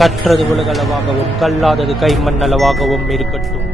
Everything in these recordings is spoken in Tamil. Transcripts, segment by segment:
கற்றது உலகளவாகவும் கல்லாதது கைமண்ணளவாகவும் இருக்கட்டும்.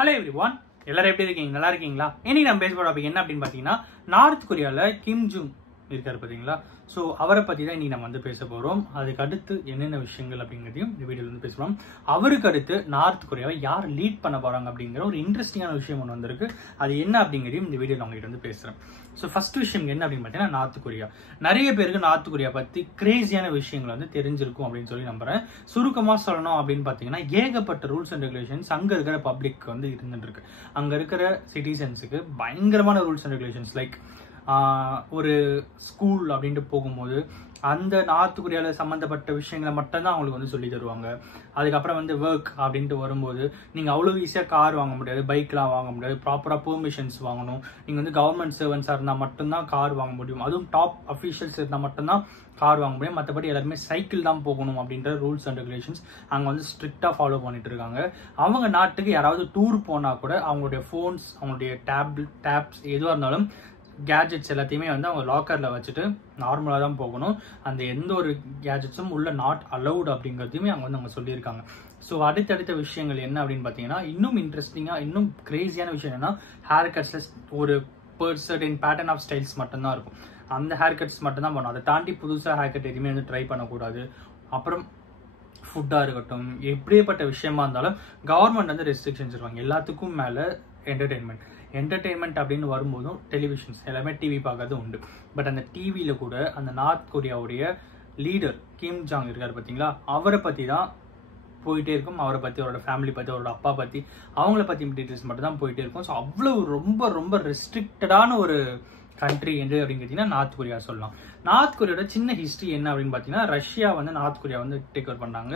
ஹலோ எவ்ரிவான், எல்லாரும் எப்படி இருக்கீங்க? நல்லா இருக்கீங்களா? இன்னைக்கு நம்ம பேச போற டாபிக் என்ன அப்படின்னு பாத்தீங்கன்னா, நார்த் கொரியால கிம் ஜுங் இருக்காரு பாத்தீங்களா. ஸோ அவரை பத்தி தான் இன்னைக்கு நம்ம வந்து பேச போறோம். அதுக்கு அடுத்து என்னென்ன விஷயங்கள் அப்படிங்கிறதையும் இந்த வீடியோல வந்து பேசலாம். அவருக்கு அடுத்து நார்த் கொரியாவை யார் லீட் பண்ண போறாங்க அப்படிங்கிற ஒரு இன்ட்ரெஸ்டிங்கான விஷயம் ஒன்று வந்திருக்கு. அது என்ன அப்படிங்கிறதையும் இந்த வீடியோல உங்ககிட்ட வந்து பேசுறேன். ஸோ ஃபர்ஸ்ட் விஷயம் என்ன அப்படின்னு பார்த்தீங்கன்னா, நார்த் கொரியா. நிறைய பேருக்கு நார்த் கொரியா பத்தி கிரேசியான விஷயங்கள் வந்து தெரிஞ்சிருக்கும் அப்படின்னு சொல்லி நம்புறேன். சுருக்கமா சொல்லணும் அப்படின்னு பாத்தீங்கன்னா, ஏகப்பட்ட ரூல்ஸ் அண்ட் ரெகுலேஷன்ஸ் அங்க இருக்கிற பப்ளிக் வந்து இருந்துட்டு இருக்கு. அங்க இருக்கிற சிட்டிசன்ஸுக்கு பயங்கரமான ரூல்ஸ் அண்ட் ரெகுலேஷன்ஸ். லைக் ஒரு ஸ்கூல் அப்படின்ட்டு போகும்போது அந்த நார்த் கொரியால சம்மந்தப்பட்ட விஷயங்களை மட்டும்தான் அவங்களுக்கு வந்து சொல்லி தருவாங்க. அதுக்கப்புறம் வந்து ஒர்க் அப்படின்ட்டு வரும்போது நீங்கள் அவ்வளோ ஈஸியாக கார் வாங்க முடியாது, பைக்லாம் வாங்க முடியாது, ப்ராப்பராக பெர்மிஷன்ஸ் வாங்கணும். நீங்கள் வந்து கவர்மெண்ட் சர்வன்ஸாக இருந்தால் மட்டும்தான் கார் வாங்க முடியும். அதுவும் டாப் அஃபீஷியல்ஸ் இருந்தால் மட்டும்தான் கார் வாங்க முடியும். மற்றபடி எல்லாருமே சைக்கிள் தான் போகணும் அப்படின்ற ரூல்ஸ் அண்ட் ரெகுலேஷன்ஸ் அங்கே வந்து ஸ்ட்ரிக்டாக ஃபாலோ பண்ணிட்டு இருக்காங்க. அவங்க நாட்டுக்கு யாராவது டூர் போனால் கூட அவங்களுடைய ஃபோன்ஸ், அவங்களுடைய டேப்ஸ் எதுவாக இருந்தாலும் கேஜெட்ஸ் எல்லாத்தையுமே வந்து அவங்க லாக்கரில் வச்சுட்டு நார்மலாக தான் போகணும். அந்த எந்த ஒரு கேஜெட்ஸும் உள்ள நாட் அலவுட் அப்படிங்கிறதையுமே அவங்க வந்து அவங்க சொல்லியிருக்காங்க. ஸோ அடுத்தடுத்த விஷயங்கள் என்ன அப்படின்னு பார்த்தீங்கன்னா, இன்னும் இன்ட்ரெஸ்டிங்காக இன்னும் கிரேசியான விஷயம் என்னன்னா, ஹேர் கட்ஸில் ஒரு சர்டன் பேட்டர்ன் ஆஃப் ஸ்டைல்ஸ் மட்டும்தான் இருக்கும். அந்த ஹேர் கட்ஸ் மட்டும்தான் பண்ணணும். அதை தாண்டி புதுசாக ஹேர் கட் எதுவுமே வந்து ட்ரை பண்ணக்கூடாது. அப்புறம் ஃபுட்டாக இருக்கட்டும், எப்படியேப்பட்ட விஷயமா இருந்தாலும் கவர்மெண்ட் வந்து ரெஸ்ட்ரிக்ஷன்ஸ் இருப்பாங்க. எல்லாத்துக்கும் மேலே என்டர்டெயின்மெண்ட் அப்படின்னு வரும்போதும் டெலிவிஷன்ஸ் எல்லாமே டிவி பார்க்கறது உண்டு. பட் அந்த டிவியில் கூட அந்த நார்த் கொரியாவுடைய லீடர் கிம் ஜாங் இருக்கார் பார்த்தீங்களா, அவரை பற்றி தான் போயிட்டே இருக்கும். அவரை பற்றி, அவரோட ஃபேமிலி பற்றி, அவரோட அப்பா பற்றி, அவங்கள பற்றி டீட்டெயில்ஸ் மட்டும் தான் போயிட்டே இருக்கும். ஸோ அவ்வளோ ரொம்ப ரொம்ப ரெஸ்ட்ரிக்டடான ஒரு கண்ட்ரி என்று அப்படின்னு கேட்டிங்கன்னா நார்த் கொரியா சொல்லலாம். நார்த் கொரியாவோட சின்ன ஹிஸ்ட்ரி என்ன அப்படின்னு பார்த்தீங்கன்னா, ரஷ்யா வந்து நார்த் கொரியா வந்து டேக் ஓவர் பண்ணாங்க.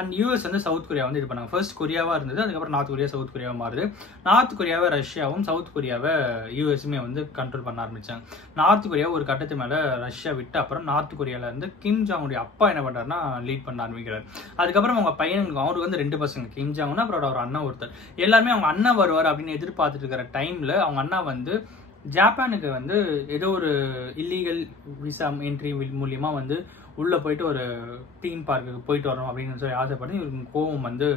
அண்ட் யூஎஸ் வந்து சவுத் கொரியா வந்து இது பண்ணாங்க. ஃபர்ஸ்ட் கொரியாவாக இருந்தது, அதுக்கப்புறம் நார்த் கொரியா சவுத் கொரியாவாக மாறுது. நார்த் கொரியாவை ரஷ்யாவும் சவுத் கொரியாவை யூஎஸ்மே வந்து கண்ட்ரோல் பண்ண ஆரம்பிச்சாங்க. நார்த் கொரியா ஒரு கட்டத்து மேலே ரஷ்யா விட்டு அப்புறம் நார்த் கொரியாவில் இருந்து கிம் ஜாங்குடைய அப்பா என்ன பண்ணுறாருன்னா லீட் பண்ண ஆரம்பிக்கிறார். அதுக்கப்புறம் அவங்க பையனுக்கு, அவருக்கு வந்து 2 பசங்க, கிம் ஜாங்னா அப்புறம் அவர் அண்ணா ஒருத்தர். எல்லாருமே அவங்க அண்ணா வருவார் அப்படின்னு எதிர்பார்த்துட்டு இருக்கிற டைமில் அவங்க அண்ணா வந்து ஜப்பானுக்கு வந்து ஏதோ ஒரு இல்லீகல் விசா என்ட்ரி மூலியமா வந்து உள்ள போயிட்டு ஒரு தீம் பார்க்குக்கு போயிட்டு வரணும் அப்படின்னு சொல்லி ஆசைப்பட்டு இவருக்கு கோவம் வந்து,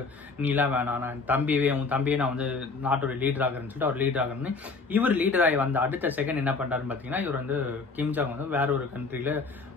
நீலாம் வேணாம், நான் உன் தம்பியை நான் வந்து நாட்டோட லீடர் ஆகிறேன்னு சொல்லிட்டு அவர் லீடர் ஆகிறேன்னு இவர் லீடர் ஆகி வந்த அடுத்த செகண்ட் என்ன பண்றாருன்னு பார்த்தீங்கன்னா, இவர் வந்து கிம் ஜாங் வந்து வேற ஒரு கண்ட்ரியில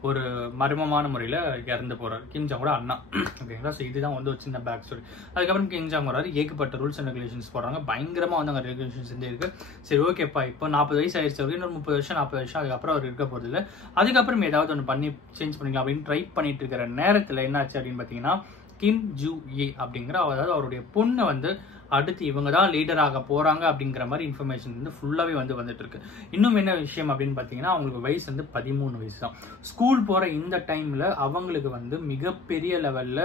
ஒரு மர்மமான முறையில் இறந்து போறாரு. கிம் ஜாங்கோட அண்ணா. ஓகேங்களா. ஸோ இதுதான் வந்து ஒரு சின்ன பேக் ஸ்டோரி. அதுக்கப்புறம் கிம் ஜாங் வராரு, ஏகப்பட்ட ரூல்ஸ் அண்ட் ரெகுலேஷன்ஸ் போடுறாங்க. பயங்கரமாக வந்து அங்கே ரெகுலேஷன்ஸ் இருக்கு. சரி ஓகேப்பா, இப்போ 40 வயசு ஆயிடுச்சு, இன்னொரு 30 வருஷம் 40 வருஷம் அதுக்கப்புறம் அவர் இருக்க போறது இல்லை. அதுக்கப்புறம் ஏதாவது ஒன்று பண்ணி சேஞ்ச் பண்ணிக்கலாம் அப்படின்னு ட்ரை பண்ணிட்டு இருக்கிற நேரத்தில் என்னாச்சு அப்படின்னு பார்த்தீங்கன்னா, கிம் ஜூ ஏ அப்படிங்கிற, அதாவது அவருடைய பொண்ணை வந்து அடுத்து இவங்க தான் லீடர் ஆக போறாங்க அப்படிங்கிற மாதிரி இன்ஃபர்மேஷன் வந்து ஃபுல்லாவே வந்துட்டு இருக்கு. இன்னும் என்ன விஷயம் அப்படின்னு பாத்தீங்கன்னா, அவங்களுக்கு வயசு வந்து 13 வயசு தான். ஸ்கூல் போற இந்த டைம்ல அவங்களுக்கு வந்து மிகப்பெரிய லெவல்ல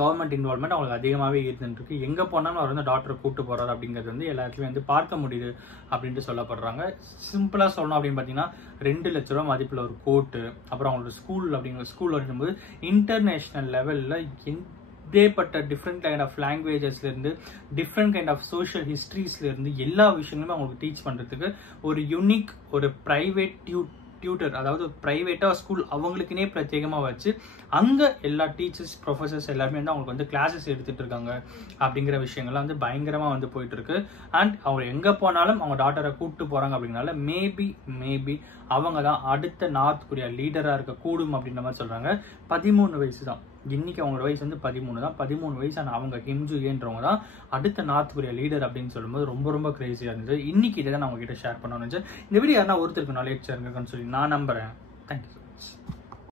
கவர்மெண்ட் இன்வால்மெண்ட் அவங்களுக்கு அதிகமாகவே இருந்துட்டு இருக்கு. எங்க போனாலும் அவர் வந்து டாக்டரை கூப்பிட்டு போறாரு அப்படிங்கிறது வந்து எல்லாத்துலயும் வந்து பார்க்க முடியுது அப்படின்ட்டு சொல்லப்படுறாங்க. சிம்பிளா சொல்லணும் அப்படின்னு பாத்தீங்கன்னா, 2 லட்ச ரூபாய் மதிப்புல ஒரு கோட்டு, அப்புறம் அவங்களோட ஸ்கூல் வரும்போது இன்டர்நேஷனல் லெவல்ல ஏகப்பட்ட டிஃப்ரெண்ட் கைண்ட் ஆஃப் லாங்குவேஜஸ்ல இருந்து, டிஃப்ரெண்ட் கைண்ட் ஆஃப் சோஷியல் ஹிஸ்டரிஸ்ல இருந்து எல்லா விஷயங்களுமே அவங்களுக்கு டீச் பண்றதுக்கு ஒரு யூனிக் ஒரு பிரைவேட் டியூட்டர், அதாவது பிரைவேட்டா ஸ்கூல் அவங்களுக்குனே பிரத்யேகமா வச்சு அங்க எல்லா டீச்சர்ஸ், ப்ரொஃபசர்ஸ் எல்லாருமே வந்து அவங்களுக்கு வந்து கிளாஸஸ் எடுத்துட்டு இருக்காங்க அப்படிங்கிற விஷயங்கள்லாம் வந்து பயங்கரமா வந்து போயிட்டு இருக்கு. அண்ட் அவங்க எங்க போனாலும் அவங்க டாக்டரை கூப்பிட்டு போறாங்க அப்படிங்கறனால மேபி அவங்க தான் அடுத்த நார்த் கொரியா லீடரா இருக்க கூடும் அப்படின்ற மாதிரி சொல்றாங்க. 13 வயசு தான் இன்னைக்கு, அவங்களோட வயசு வந்து 13 தான். 13 வயசான அவங்க கிம் ஜூ ஏன்றவங்க தான் அடுத்த நார்த் கொரியா லீடர் அப்படின்னு சொல்லும்போது ரொம்ப ரொம்ப கிரேசியா இருந்தது. இன்னைக்கு இதை தான் நான் உங்ககிட்ட ஷேர் பண்ணணும்னு. இந்த வீடியோ யாருன்னா ஒருத்தருக்கு நாலேஜ் இருக்குன்னு சொல்லி நான் நம்புறேன். Thank you so much.